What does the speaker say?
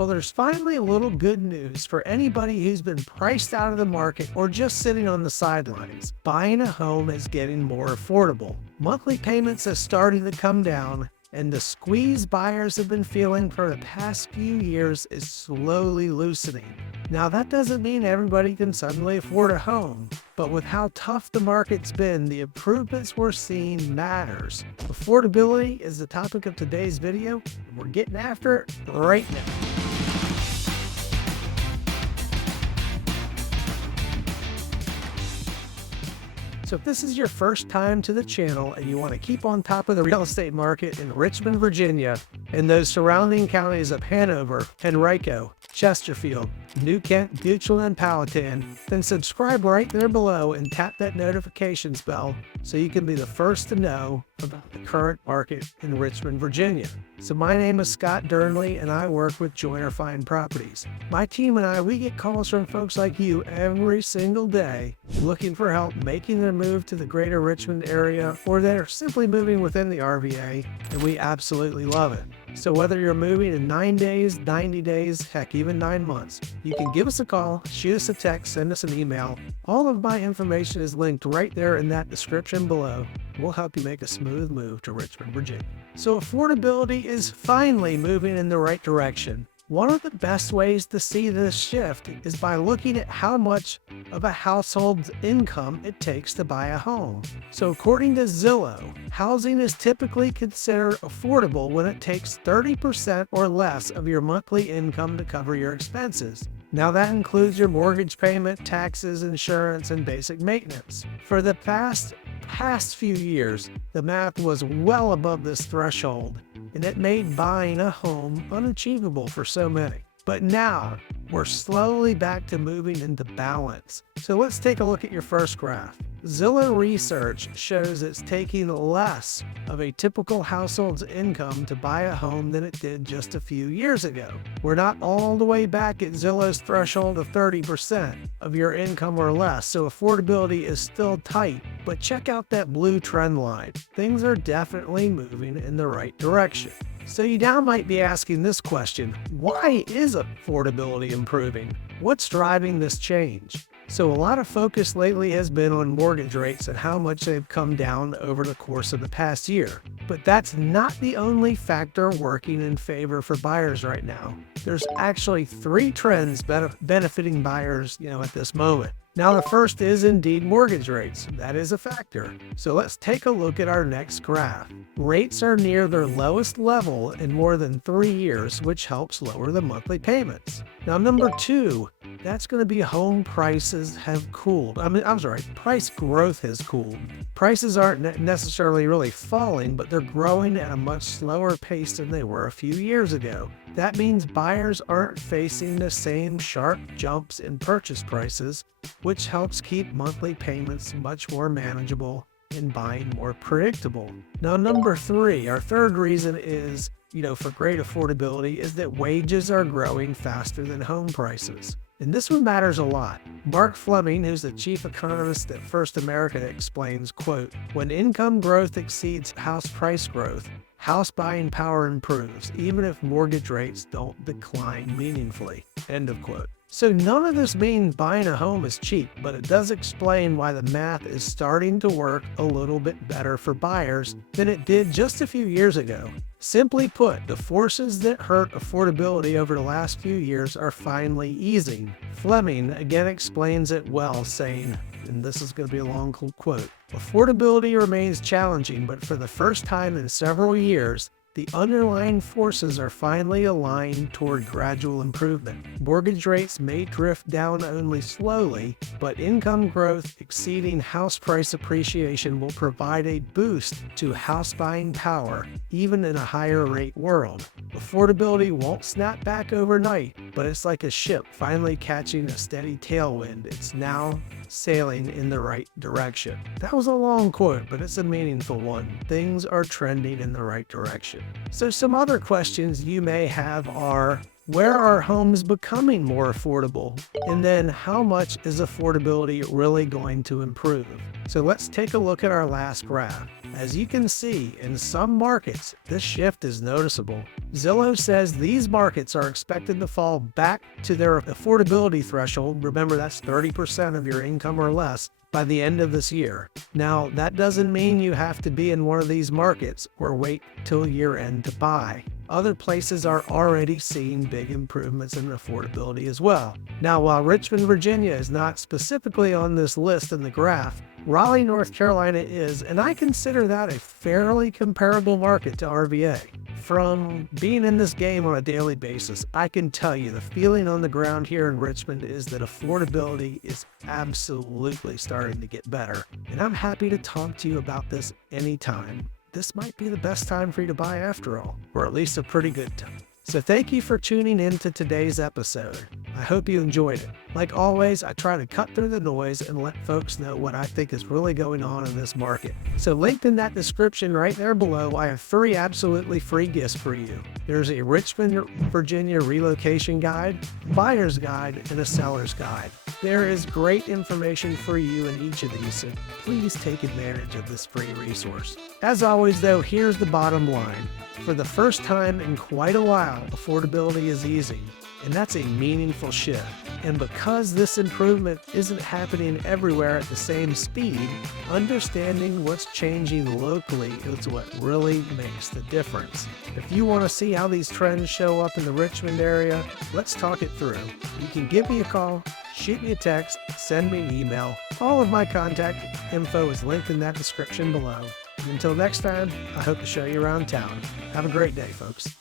Well, there's finally a little good news for anybody who's been priced out of the market or just sitting on the sidelines. Buying a home is getting more affordable. Monthly payments are starting to come down, and the squeeze buyers have been feeling for the past few years is slowly loosening. Now, that doesn't mean everybody can suddenly afford a home, but with how tough the market's been, the improvements we're seeing matters. Affordability is the topic of today's video, and we're getting after it right now. So if this is your first time to the channel and you want to keep on top of the real estate market in Richmond, Virginia, and those surrounding counties of Hanover, Henrico, Chesterfield, New Kent, Goochland, and Powhatan, then subscribe right there below and tap that notifications bell so you can be the first to know about the current market in Richmond, Virginia. So my name is Scott Durnley and I work with Joyner Fine Properties. My team and I, we get calls from folks like you every single day looking for help making their move to the greater Richmond area, or that are simply moving within the RVA, and we absolutely love it. So whether you're moving in 9 days, 90 days, heck, even 9 months, you can give us a call, shoot us a text, send us an email. All of my information is linked right there in that description below. We'll help you make a smooth move to Richmond, Virginia. So affordability is finally moving in the right direction. One of the best ways to see this shift is by looking at how much of a household's income it takes to buy a home. So according to Zillow, housing is typically considered affordable when it takes 30% or less of your monthly income to cover your expenses. Now that includes your mortgage payment, taxes, insurance, and basic maintenance. For the past few years, the math was well above this threshold, and it made buying a home unachievable for so many. But now, we're slowly back to moving into balance. So let's take a look at your first graph. Zillow research shows it's taking less of a typical household's income to buy a home than it did just a few years ago. We're not all the way back at Zillow's threshold of 30% of your income or less, so affordability is still tight. But check out that blue trend line. Things are definitely moving in the right direction. So you now might be asking this question: why is affordability improving? What's driving this change? So a lot of focus lately has been on mortgage rates and how much they've come down over the course of the past year. But that's not the only factor working in favor for buyers right now. There's actually 3 trends benefiting buyers, at this moment. Now, the first is indeed mortgage rates. That is a factor. So let's take a look at our next graph. Rates are near their lowest level in more than 3 years, which helps lower the monthly payments. Now, number 2, that's going to be home prices have cooled. Price growth has cooled. Prices aren't necessarily really falling, but they're growing at a much slower pace than they were a few years ago. That means buyers aren't facing the same sharp jumps in purchase prices, which helps keep monthly payments much more manageable and buying more predictable. Now, number 3, our third reason is, for great affordability, is that wages are growing faster than home prices. And this one matters a lot. Mark Fleming, who's the chief economist at First American, explains, quote, "When income growth exceeds house price growth, house buying power improves, even if mortgage rates don't decline meaningfully," end of quote. So none of this means buying a home is cheap, but it does explain why the math is starting to work a little bit better for buyers than it did just a few years ago. Simply put, the forces that hurt affordability over the last few years are finally easing. Fleming again explains it well, saying, and this is going to be a long quote, "Affordability remains challenging, but for the first time in several years, the underlying forces are finally aligned toward gradual improvement. Mortgage rates may drift down only slowly, but income growth exceeding house price appreciation will provide a boost to house buying power, even in a higher rate world. Affordability won't snap back overnight, but it's like a ship finally catching a steady tailwind. It's now sailing in the right direction." That was a long quote, but it's a meaningful one. Things are trending in the right direction. So some other questions you may have are, where are homes becoming more affordable? And then how much is affordability really going to improve? So let's take a look at our last graph. As you can see, in some markets, this shift is noticeable. Zillow says these markets are expected to fall back to their affordability threshold. Remember, that's 30% of your income or less by the end of this year. Now, that doesn't mean you have to be in one of these markets or wait till year end to buy. Other places are already seeing big improvements in affordability as well. Now, while Richmond, Virginia is not specifically on this list in the graph, Raleigh, North Carolina is, and I consider that a fairly comparable market to RVA. From being in this game on a daily basis, I can tell you the feeling on the ground here in Richmond is that affordability is absolutely starting to get better. And I'm happy to talk to you about this anytime. This might be the best time for you to buy after all, or at least a pretty good time. So thank you for tuning in to today's episode. I hope you enjoyed it. Like always, I try to cut through the noise and let folks know what I think is really going on in this market. So linked in that description right there below, I have 3 absolutely free gifts for you. There's a Richmond, Virginia relocation guide, buyer's guide, and a seller's guide. There is great information for you in each of these, so please take advantage of this free resource. As always though, here's the bottom line. For the first time in quite a while, affordability is easing, and that's a meaningful shift. And because this improvement isn't happening everywhere at the same speed, understanding what's changing locally is what really makes the difference. If you want to see how these trends show up in the Richmond area, let's talk it through. You can give me a call, shoot me a text, send me an email. All of my contact info is linked in that description below. Until next time, I hope to show you around town. Have a great day, folks.